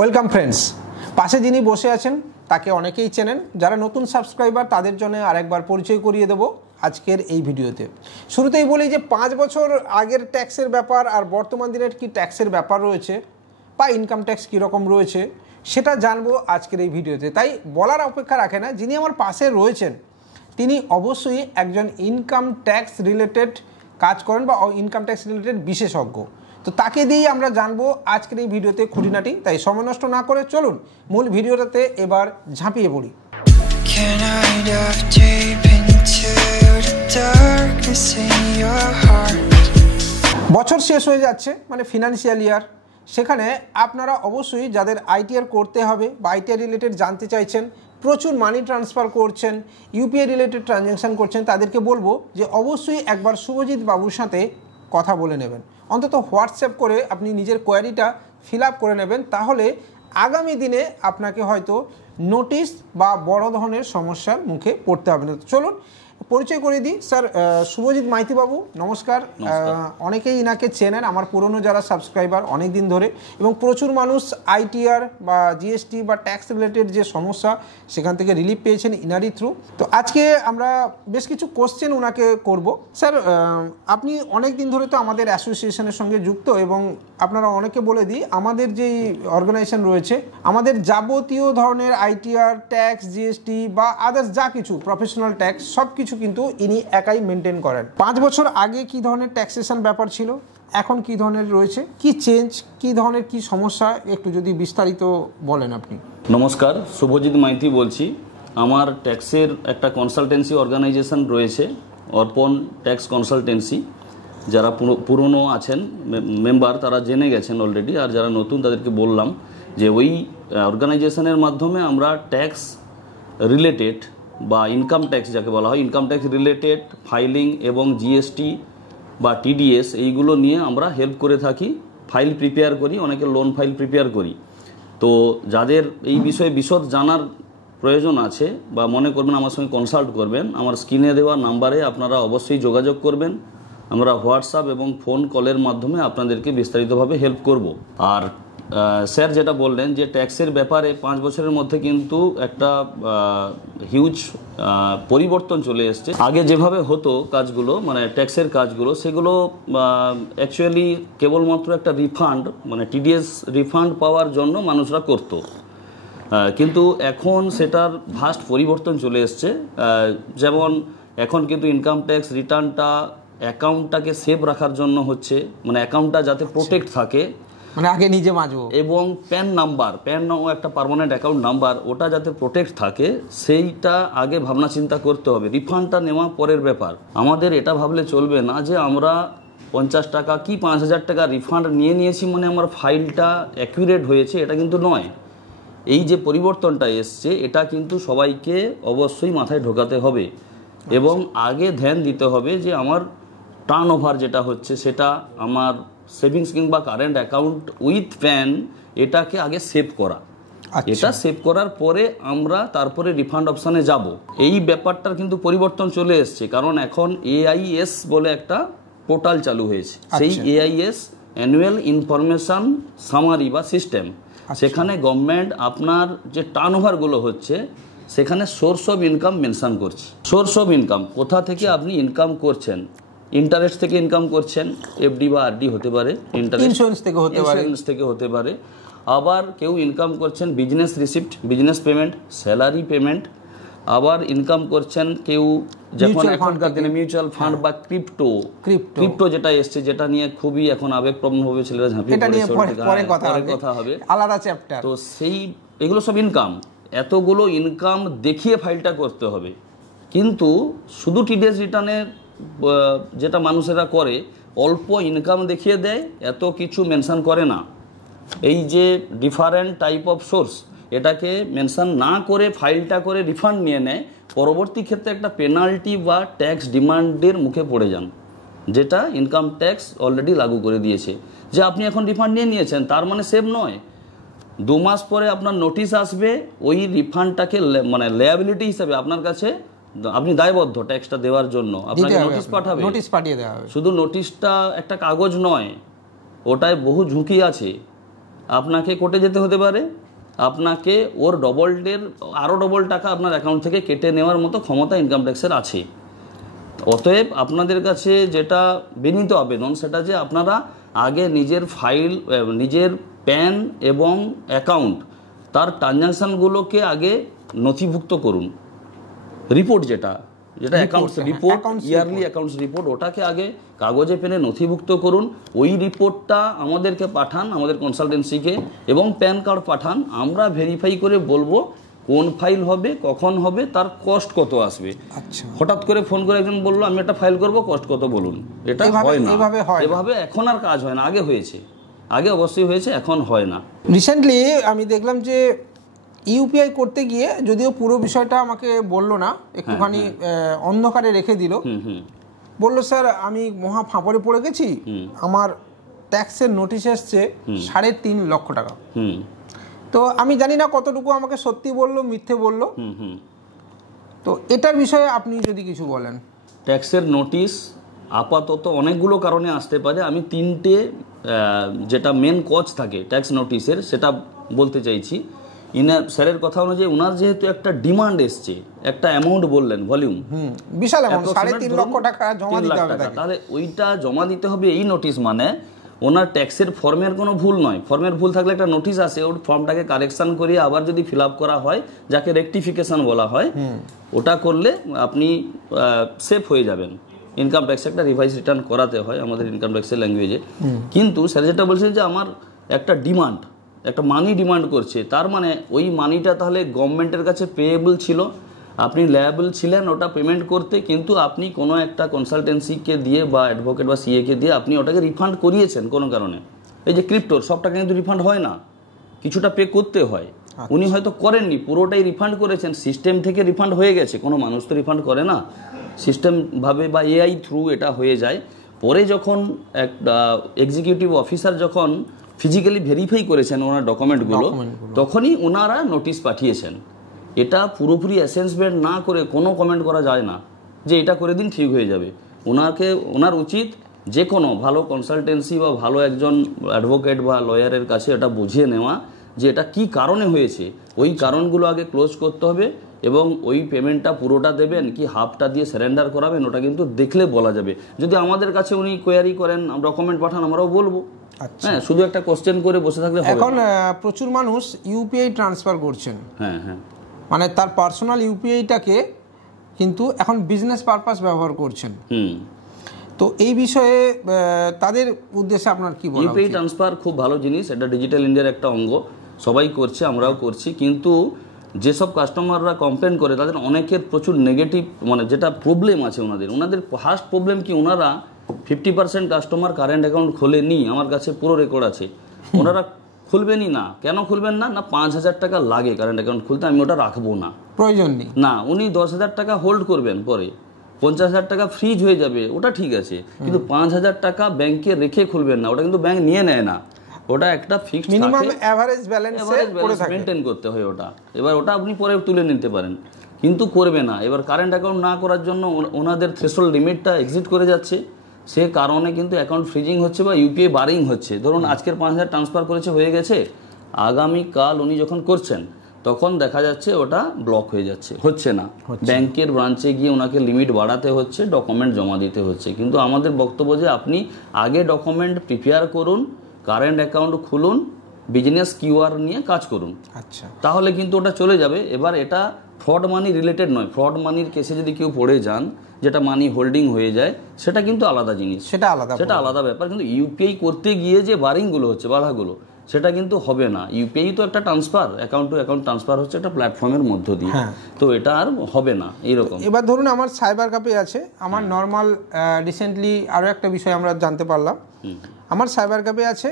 Welcome friends. পাশে যিনি বসে আছেন তাকে অনেকেই চেনেন, যারা নতুন সাবস্ক্রাইবার তাদের জন্য আরেকবার পরিচয় করিয়ে দেব আজকের এই ভিডিওতে। শুরুতেই বলি যে 5 বছর আগের ট্যাক্সের ব্যাপার আর বর্তমান দিনের কি ট্যাক্সের ব্যাপার রয়েছে বা ইনকাম ট্যাক্স কীরকম রয়েছে সেটা জানবো আজকের এই ভিডিওতে। তাই বলার অপেক্ষা রাখে না, যিনি আমার পাশে রয়েছেন তিনি অবশ্যই একজন ইনকাম ট্যাক্স রিলেটেড কাজ করেন বা ইনকাম ট্যাক্স রিলেটেড বিশেষজ্ঞ। তো তাকে দিয়েই আমরা জানবো আজকের এই ভিডিওতে খুঁটিনাটি। তাই সময় নষ্ট না করে চলুন মূল ভিডিওটাতে এবার ঝাঁপিয়ে পড়ি। বছর শেষ হয়ে যাচ্ছে, মানে ফিনান্সিয়াল ইয়ার। সেখানে আপনারা অবশ্যই যাদের আইটিআর করতে হবে বা আইটিআর রিলেটেড জানতে চাইছেন, প্রচুর মানি ট্রান্সফার করছেন, ইউপিআই রিলেটেড ট্রানজ্যাকশান করছেন, তাদেরকে বলবো যে অবশ্যই একবার শুভজিৎ বাবুর সাথে কথা বলে নেবেন। অন্তত হোয়াটসঅ্যাপ করে আপনি নিজের কোয়ারিটা ফিল আপ করে নেবেন, তাহলে আগামী দিনে আপনাকে হয়তো নোটিশ বা বড় ধরনের সমস্যার মুখে পড়তে হবে না। চলুন পরিচয় করে দিই। স্যার শুভজিৎ মাইতি বাবু নমস্কার। অনেকেই ইনাকে চেনেন, আমার পুরনো যারা সাবস্ক্রাইবার অনেক দিন ধরে, এবং প্রচুর মানুষ আইটিআর বা জিএসটি বা ট্যাক্স রিলেটেড যে সমস্যা সেখান থেকে রিলিফ পেয়েছেন ইনারি থ্রু। তো আজকে আমরা বেশ কিছু কোশ্চেন ওনাকে করব। স্যার আপনি অনেক দিন ধরে তো আমাদের অ্যাসোসিয়েশনের সঙ্গে যুক্ত, এবং আপনারা অনেকে বলে দিই আমাদের যেই অর্গানাইজেশন রয়েছে আমাদের যাবতীয় ধরনের আইটিআর, ট্যাক্স, জিএসটি বা আদার্স যা কিছু প্রফেশনাল ট্যাক্স সব কিছু কিন্তু ইনি একাই মেনটেন করেন। 5 বছর আগে কি ধরনের ট্যাক্সেশন ব্যাপার ছিল, এখন কি ধরনের রয়েছে, কি চেঞ্জ, কি ধরনের কি সমস্যা, একটু যদি বিস্তারিত বলেন আপনি। নমস্কার, শুভজিৎ মাইতি বলছি। আমার ট্যাক্সের একটা কনসালটেন্সি অর্গানাইজেশন রয়েছে, অর্পণ ট্যাক্স কনসালটেন্সি। যারা পুরনো আছেন মেম্বার তারা জেনে গেছেন অলরেডি, আর যারা নতুন তাদেরকে বললাম যে ওই অর্গানাইজেশনের মাধ্যমে আমরা ট্যাক্স রিলেটেড বা ইনকাম ট্যাক্স যাকে বলা হয়, ইনকাম ট্যাক্স রিলেটেড ফাইলিং এবং জিএসটি বা টিডিএস এইগুলো নিয়ে আমরা হেল্প করে থাকি। ফাইল প্রিপেয়ার করি, অনেকে লোন ফাইল প্রিপেয়ার করি। তো যাদের এই বিষয়ে বিশদ জানার প্রয়োজন আছে বা মনে করবেন আমার সঙ্গে কনসাল্ট করবেন, আমার স্ক্রিনে দেওয়া নাম্বারে আপনারা অবশ্যই যোগাযোগ করবেন। আমরা হোয়াটসঅ্যাপ এবং ফোন কলের মাধ্যমে আপনাদেরকে বিস্তারিতভাবে হেল্প করব। আর স্যার যেটা বললেন যে ট্যাক্সের ব্যাপারে 5 বছরের মধ্যে কিন্তু একটা হিউজ পরিবর্তন চলে এসছে। আগে যেভাবে হতো কাজগুলো, মানে ট্যাক্সের কাজগুলো, সেগুলো অ্যাকচুয়ালি কেবলমাত্র একটা রিফান্ড, মানে টিডিএস রিফান্ড পাওয়ার জন্য মানুষরা করতো, কিন্তু এখন সেটার ভাস্ট পরিবর্তন চলে এসছে। যেমন এখন কিন্তু ইনকাম ট্যাক্স রিটার্নটা অ্যাকাউন্টটাকে সেভ রাখার জন্য হচ্ছে, মানে অ্যাকাউন্টটা যাতে প্রোটেক্ট থাকে, মানে আগে নিজে বাঁচবো, এবং প্যান একটা পার্মানেন্ট অ্যাকাউন্ট নাম্বার, ওটা যাতে প্রোটেক্ট থাকে সেইটা আগে ভাবনা চিন্তা করতে হবে। রিফান্ডটা নেওয়া পরের ব্যাপার। আমাদের এটা ভাবলে চলবে না যে আমরা 50 টাকা কি 5000 টাকা রিফান্ড নিয়েছি মানে আমার ফাইলটা অ্যাকুরেট হয়েছে, এটা কিন্তু নয়। এই যে পরিবর্তনটা এসছে এটা কিন্তু সবাইকে অবশ্যই মাথায় ঢোকাতে হবে, এবং আগে ধ্যান দিতে হবে যে আমার টার্ন ওভার যেটা হচ্ছে সেটা আমার সেভিংস কিংবা কারেন্ট অ্যাকাউন্ট উইথ প্যান, এটাকে আগে সেভ করা। এটা সেভ করার পরে আমরা তারপরে রিফান্ড অপশানে যাব। এই ব্যাপারটার কিন্তু পরিবর্তন চলে এসছে, কারণ এখন AIS বলে একটা পোর্টাল চালু হয়েছে। সেই AIS অ্যানুয়াল ইনফরমেশন সামারি বা সিস্টেম, সেখানে গভর্নমেন্ট আপনার যে টার্ন ওভারগুলো হচ্ছে সেখানে সোর্স অফ ইনকাম মেনশন করছে। সোর্স অফ ইনকাম কোথা থেকে আপনি ইনকাম করছেন, ইন্টারেস্ট থেকে ইনকাম করছেন, এফডি বা আরডি হতে পারে, ইন্স্যুরেন্স থেকে হতে পারে, আবার কেউ ইনকাম করছেন business receipt, business payment, salary payment, আবার ইনকাম করছেন কেউ যখন এখনকার দিনে মিউচুয়াল ফান্ড বা ক্রিপ্টো যেটা এসছে, যেটা নিয়ে খুবই এখন আবেগপ্রবণভাবে ছেলেরা ঝাঁপিয়ে পড়ে, কথা হবে আলাদা চ্যাপ্টার। তো সেই এগুলো সব ইনকাম, এতগুলো ইনকাম দেখিয়ে ফাইলটা করতে হবে। কিন্তু শুধু টিডিএস রিটার্নের যেটা মানুষেরা করে, অল্প ইনকাম দেখিয়ে দেয়, এত কিছু মেনশন করে না। এই যে ডিফারেন্ট টাইপ অফ সোর্স, এটাকে মেনশন না করে ফাইলটা করে রিফান্ড নিয়ে নেয়, পরবর্তী ক্ষেত্রে একটা পেনাল্টি বা ট্যাক্স ডিমান্ডের মুখে পড়ে যান, যেটা ইনকাম ট্যাক্স অলরেডি লাগু করে দিয়েছে। যে আপনি এখন রিফান্ড নিয়েছেন তার মানে সেভ নয়, 2 মাস পরে আপনার নোটিশ আসবে, ওই রিফান্ডটাকে মানে লায়াবিলিটি হিসাবে আপনার কাছে আপনি দায়বদ্ধ ট্যাক্সটা দেওয়ার জন্য। আপনাকে নোটিশ পাঠিয়ে দেওয়া হবে। শুধু নোটিশটা একটা কাগজ নয়, ওটায় বহু ঝুঁকি আছে। আপনাকে কোর্টে যেতে হতে পারে, আপনাকে ওর আরও ডবল টাকা আপনার অ্যাকাউন্ট থেকে কেটে নেওয়ার মতো ক্ষমতা ইনকাম ট্যাক্সের আছে। অতএব আপনাদের কাছে যেটা বিনীত আবেদন সেটা যে আপনারা আগে নিজের ফাইল, নিজের প্যান এবং অ্যাকাউন্ট তার ট্রানজাকশানগুলোকে আগে নথিভুক্ত করুন। রিপোর্ট যেটা accounts report, yearly accounts report, ওটাকে আগে কাগজে পেনে নথিভুক্ত করুন। ওই রিপোর্টটা আমাদেরকে পাঠান, আমাদের কনসালটেন্সিকে, এবং প্যান কার্ড পাঠান। আমরা ভেরিফাই করে বলবো কোন ফাইল হবে, কখন হবে, তার কস্ট কত আসবে। আচ্ছা, হঠাৎ করে ফোন করে একজন বললো আমি একটা ফাইল করব, কস্ট কত বলুন, এটা হয় না। এভাবে এখন আর কাজ হয় না। আগে হয়েছে, আগে অবশ্যই হয়েছে, এখন হয় না। রিসেন্টলি আমি দেখলাম যে ইউপিআই করতে গিয়ে, যদিও পুরো বিষয়টা আমাকে বললো না, একটুখানি অন্ধকারে রেখে দিল। বললো স্যার আমি মহা ফাঁপড়ে পড়ে গেছি, আমার ট্যাক্সের নোটিশ এসছে 3.5 লক্ষ টাকা। তো আমি জানি না কতটুকু আমাকে সত্যি বললো মিথ্যে বললো, তো এটার বিষয়ে আপনি যদি কিছু বলেন। ট্যাক্সের নোটিশ আপাতত অনেকগুলো কারণে আসতে পারে। আমি 3টে যেটা মেন কজ থাকে ট্যাক্স নোটিশের সেটা বলতে চাইছি। স্যারের কথা অনুযায়ী ওনার যেহেতু একটা ডিমান্ড এসছে, একটা অ্যামাউন্ট বললেন, ভলিউম বিশাল অ্যামাউন্ট, 3.5 লক্ষ টাকা জমা দিতে হবে, তাহলে ওইটা জমা দিতে হবে। এই নোটিশ মানে ওনার ট্যাক্সের ফর্মের কোনো ভুল নয়। ফর্মের ভুল থাকলে একটা নোটিশ আসে, ওর ফর্মটাকে কারেকশন করিয়ে আবার যদি ফিল আপ করা হয়, যাকে রেকটিফিকেশন বলা হয়, ওটা করলে আপনি সেফ হয়ে যাবেন। ইনকাম ট্যাক্সে একটা রিভাইজ রিটার্ন করাতে হয় আমাদের ইনকাম ট্যাক্সের ল্যাঙ্গুয়েজে। কিন্তু স্যার যেটা বলছেন যে আমার একটা ডিমান্ড, একটা মানি ডিমান্ড করছে, তার মানে ওই মানিটা তাহলে গভর্নমেন্টের কাছে পেয়েবল ছিল, আপনি লায়াবল ছিলেন ওটা পেমেন্ট করতে, কিন্তু আপনি কোনো একটা কনসালটেন্সিকে দিয়ে বা অ্যাডভোকেট বা সিএকে দিয়ে আপনি ওটাকে রিফান্ড করিয়েছেন কোনো কারণে। এই যে ক্রিপ্টোর সব টাকা কিন্তু রিফান্ড হয় না, কিছুটা পে করতে হয়। উনি হয়তো করেননি, পুরোটাই রিফান্ড করেছেন, সিস্টেম থেকে রিফান্ড হয়ে গেছে। কোনো মানুষ তো রিফান্ড করে না, সিস্টেম ভাবে বা এআই থ্রু এটা হয়ে যায়। পরে যখন একটা এক্সিকিউটিভ অফিসার যখন ফিজিক্যালি ভেরিফাই করেছেন ওনার ডকুমেন্টগুলো, তখনই ওনারা নোটিশ পাঠিয়েছেন। এটা পুরোপুরি অ্যাসেসমেন্ট না করে কোনো কমেন্ট করা যায় না যে এটা করে দিন ঠিক হয়ে যাবে। ওনার উচিত যে কোনো ভালো কনসালটেন্সি বা ভালো একজন অ্যাডভোকেট বা লয়ারের কাছে এটা বুঝিয়ে নেওয়া যে এটা কি কারণে হয়েছে, ওই কারণগুলো আগে ক্লোজ করতে হবে, এবং ওই পেমেন্টটা পুরোটা দেবেন কি হাফটা দিয়ে সারেন্ডার করাবেন ওটা কিন্তু দেখলে বলা যাবে। যদি আমাদের কাছে উনি কোয়ারি করেন, ডকুমেন্ট পাঠান, আমরাও বলবো। হ্যাঁ, শুধু একটা কোশ্চেন করে বসে থাকলে হবে না। এখন প্রচুর মানুষ ইউপিআই ট্রান্সফার করছেন, মানে তার পার্সোনাল ইউপিআইটাকে কিন্তু এখন বিজনেস পারপাস ব্যবহার করছেন। তো এই বিষয়ে তাদের উদ্দেশ্যে আপনার কি বলা? ইউপিআই ট্রান্সফার খুব ভালো জিনিস, এটা ডিজিটাল ইন্ডিয়ার একটা অঙ্গ, সবাই করছে, আমরাও করছি। কিন্তু যেসব কাস্টমাররা কমপ্লেন করে তাদের অনেকের প্রচুর নেগেটিভ, মানে যেটা প্রবলেম আছে ওনাদের ফার্স্ট প্রবলেম কি, ওনারা 50% কাস্টমার কারেন্ট অ্যাকাউন্ট খোলেনি, আমার কাছে পুরো রেকর্ড আছে। ওনারা খুলবেনই না। কেন খুলবেন না? 5,000 টাকা লাগে কারেন্ট অ্যাকাউন্ট খুলতে, আমি ওটা রাখবো না, প্রয়োজন নেই না। উনি 10,000 টাকা হোল্ড করবেন, পরে 50,000 টাকা ফ্রিজ হয়ে যাবে, ওটা ঠিক আছে, কিন্তু 5,000 টাকা ব্যাংকে রেখে খুলবেন না, ওটা কিন্তু ব্যাংক নিয়ে নেয় না, ওটা একটা fixed minimum average balance maintain করতে হয় ওটা। এবার ওটা আপনি পরে তুলে নিতে পারেন, কিন্তু করবে না। এবার কারেন্ট অ্যাকাউন্ট না করার জন্য ওনাদের থ্রেশহোল্ড লিমিটটা এক্সিট করে যাচ্ছে, সে কারণে কিন্তু অ্যাকাউন্ট ফ্রিজিং হচ্ছে বা ইউপিআই বারিং হচ্ছে। ধরুন আজকের 5,000 ট্রান্সফার করেছে, হয়ে গেছে, আগামীকাল উনি যখন করছেন তখন দেখা যাচ্ছে ওটা ব্লক হয়ে যাচ্ছে, হচ্ছে না। ব্যাংকের ব্রাঞ্চে গিয়ে ওনাকে লিমিট বাড়াতে হচ্ছে, ডকুমেন্ট জমা দিতে হচ্ছে। কিন্তু আমাদের বক্তব্য যে আপনি আগে ডকুমেন্ট প্রিপেয়ার করুন, কারেন্ট অ্যাকাউন্ট খুলুন, বিজনেস কিউআর নিয়ে কাজ করুন, আচ্ছা, তাহলে কিন্তু ওটা চলে যাবে। এবার এটা ফ্রড মানি রিলেটেড নয়, ফ্রড মানির কেসে যদি কেউ পড়ে যান, যেটা মানি হোল্ডিং হয়ে যায়, সেটা কিন্তু আলাদা জিনিস, সেটা আলাদা ব্যাপার। কিন্তু ইউপিআই করতে গিয়ে যে বারিংগুলো হচ্ছে, বাধাগুলো, সেটা কিন্তু হবে না। ইউপিআই তো একটা transfer, account two account transfer হচ্ছে একটা প্ল্যাটফর্মের মধ্য দিয়ে, তো এটা আর হবে না এইরকম। এবার ধরুন আমার সাইবার ক্যাফে আছে, আমার নর্মাল রিসেন্টলি আরও একটা বিষয় আমরা জানতে পারলাম, আমার সাইবার ক্যাফে আছে,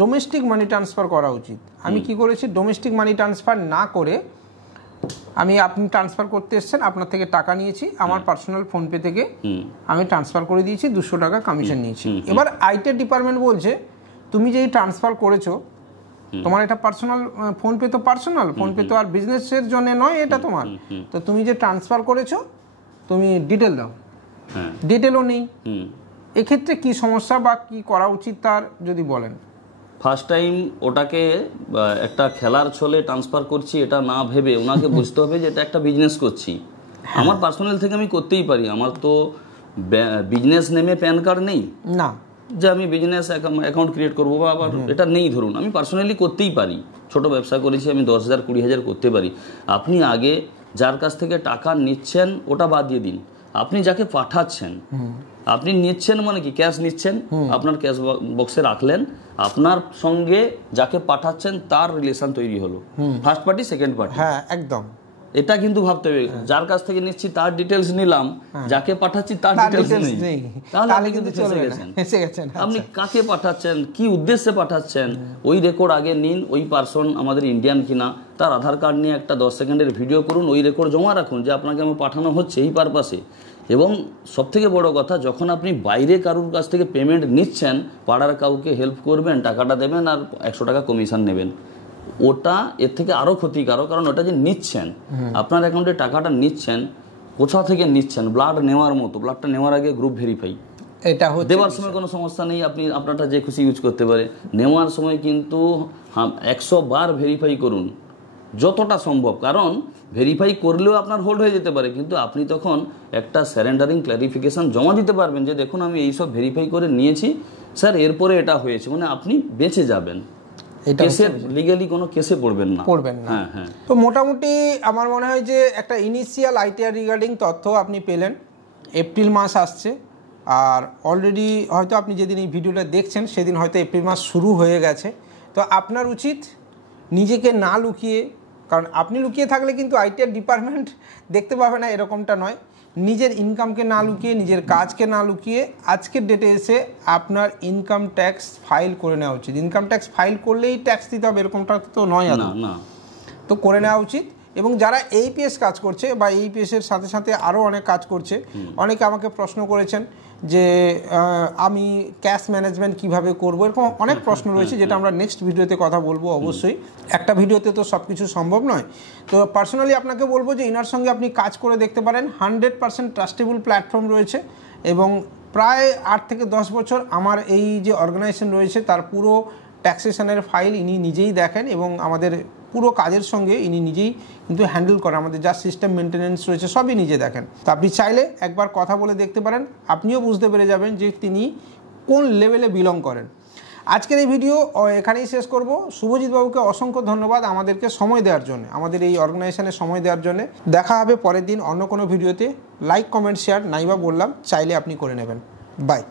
ডোমেস্টিক মানি ট্রান্সফার করা উচিত। আমি কি করেছি, ডোমেস্টিক মানি ট্রান্সফার না করে আপনি ট্রান্সফার করতে এসেছেন, আপনার থেকে টাকা নিয়েছি, আমার পার্সোনাল ফোনপে থেকে আমি ট্রান্সফার করে দিয়েছি, 200 টাকা কমিশন নিয়েছি। এবার আইটি ডিপার্টমেন্ট বলছে তুমি যেই ট্রান্সফার করেছো, তোমার এটা পার্সোনাল, ফোনপে তো পার্সোনাল, ফোনপে তো আর বিজনেসের জন্য নয়, এটা তোমার, তো তুমি যে ট্রান্সফার করেছো তুমি ডিটেল দাও, ডিটেলও নেই। এক্ষেত্রে কি সমস্যা বা কি করা উচিত তার যদি বলেন। ফার্স্ট টাইম ওটাকে একটা খেলার ছলে ট্রান্সফার করছি এটা না ভেবে ওনাকে বুঝতে হবে যে এটা একটা বিজনেস করছি। আমার পার্সোনাল থেকে আমি করতেই পারি, আমার তো বিজনেস নেমে প্যান কার্ড নেই না, যে আমি বিজনেস অ্যাকাউন্ট ক্রিয়েট করবো বা আবার এটা নেই, ধরুন আমি পার্সোনালি করতেই পারি, ছোট ব্যবসা করেছি আমি 10,000 20,000 করতে পারি। আপনি আগে যার কাছ থেকে টাকা নিচ্ছেন ওটা বাদ দিয়ে দিন, আপনি যাকে পাঠাচ্ছেন, আপনি নিচ্ছেন মানে কি ক্যাশ নিচ্ছেন, আপনার ক্যাশ বক্সে রাখলেন, আপনার সঙ্গে যাকে পাঠাচ্ছেন তার রিলেশন তৈরি হলো, ফার্স্ট পার্টি সেকেন্ড পার্টি। হ্যাঁ একদম, এটা কিন্তু ভাবতে হবে। যার কাছ থেকে নিচ্ছি তার ডিটেলস নিলাম, যাকে পাঠাচ্ছি তার ডিটেলস নেই, তাহলে আপনি কিন্তু ফেঁসে গেছেন। আপনি কাকে পাঠাচ্ছেন, কি উদ্দেশ্যে পাঠাচ্ছেন, ওই রেকর্ড আগে নিন। ওই পারসন আমাদের ইন্ডিয়ান কিনা তার আধার কার্ড নিয়ে একটা 10 সেকেন্ডের ভিডিও করুন, ওই রেকর্ড জমা রাখুন যে আপনাকে আমার পাঠানো হচ্ছে এই পারপাসে। এবং সবথেকে বড় কথা, যখন আপনি বাইরে কারুর কাছ থেকে পেমেন্ট নিচ্ছেন, পাড়ার কাউকে হেল্প করবেন, টাকাটা দেবেন আর 100 টাকা কমিশন নেবেন, ওটা এর থেকে আরো ক্ষতিকারক। কারণ ওটা যে নিচ্ছেন, আপনার অ্যাকাউন্টে টাকাটা নিচ্ছেন, কোথা থেকে নিচ্ছেন, ব্লাড নেওয়ার মতো, ব্লাডটা নেওয়ার আগে গ্রুপ ভেরিফাই, এটা হচ্ছে দেওয়ার সময় কোনো সমস্যা নেই, আপনি আপনারটা যে খুশি ইউজ করতে পারে। নেওয়ার সময় কিন্তু 100 বার ভেরিফাই করুন যতটা সম্ভব, কারণ ভেরিফাই করলেও আপনার হোল্ড হয়ে যেতে পারে, কিন্তু আপনি তখন একটা সারেন্ডারিং ক্ল্যারিফিকেশন জমা দিতে পারবেন যে দেখুন আমি এইসব ভেরিফাই করে নিয়েছি স্যার, এরপরে এটা হয়েছে, মানে আপনি বেঁচে যাবেন, কেসে লিগ্যালি কোনো কেসে পড়বেন না। হ্যাঁ হ্যাঁ। তো মোটামুটি আমার মনে হয় যে একটা ইনিশিয়াল আইটিআর রিগার্ডিং তথ্য আপনি পেলেন। এপ্রিল মাস আসছে, আর অলরেডি হয়তো আপনি যেদিন এই ভিডিওটা দেখছেন সেদিন হয়তো এপ্রিল মাস শুরু হয়ে গেছে। তো আপনার উচিত নিজেকে না লুকিয়ে, কারণ আপনি লুকিয়ে থাকলে কিন্তু আইটিআর ডিপার্টমেন্ট দেখতে পাবে না, এরকমটা নয়, নিজের ইনকামকে না লুকিয়ে, নিজের কাজকে না লুকিয়ে আজকের ডেটে এসে আপনার ইনকাম ট্যাক্স ফাইল করে নেওয়া উচিত। ইনকাম ট্যাক্স ফাইল করলেই ট্যাক্স দিতে হবে এরকমটা তো নয়, না, তো করে নেওয়া উচিত। এবং যারা এইপিএস কাজ করছে বা এইপিএসের সাথে সাথে আরও অনেক কাজ করছে, অনেকে আমাকে প্রশ্ন করেছেন যে আমি ক্যাশ ম্যানেজমেন্ট কিভাবে করব, এরকম অনেক প্রশ্ন রয়েছে, যেটা আমরা নেক্সট ভিডিওতে কথা বলবো। অবশ্যই একটা ভিডিওতে তো সব কিছু সম্ভব নয়। তো পার্সোনালি আপনাকে বলবো যে ইনার সঙ্গে আপনি কাজ করে দেখতে পারেন। 100% ট্রাস্টেবল প্ল্যাটফর্ম রয়েছে, এবং প্রায় 8 থেকে 10 বছর আমার এই যে অর্গানাইজেশন রয়েছে তার পুরো ট্যাক্সেশনের ফাইল ইনি নিজেই দেখেন, এবং আমাদের পুরো কাজের সঙ্গে ইনি নিজেই কিন্তু হ্যান্ডেল করেন, আমাদের যা সিস্টেম মেনটেনেন্স রয়েছে সবই নিজে দেখেন। তো আপনি চাইলে একবার কথা বলে দেখতে পারেন, আপনিও বুঝতে পেরে যাবেন যে তিনি কোন লেভেলে বিলং করেন। আজকের এই ভিডিও এখানেই শেষ করব। শুভজিৎ বাবুকে অসংখ্য ধন্যবাদ আমাদেরকে সময় দেওয়ার জন্য, আমাদের এই অর্গানাইজেশনে সময় দেওয়ার জন্য। দেখা হবে পরের দিন অন্য কোনো ভিডিওতে। লাইক, কমেন্ট, শেয়ার নাইবা বললাম, চাইলে আপনি করে নেবেন। বাই।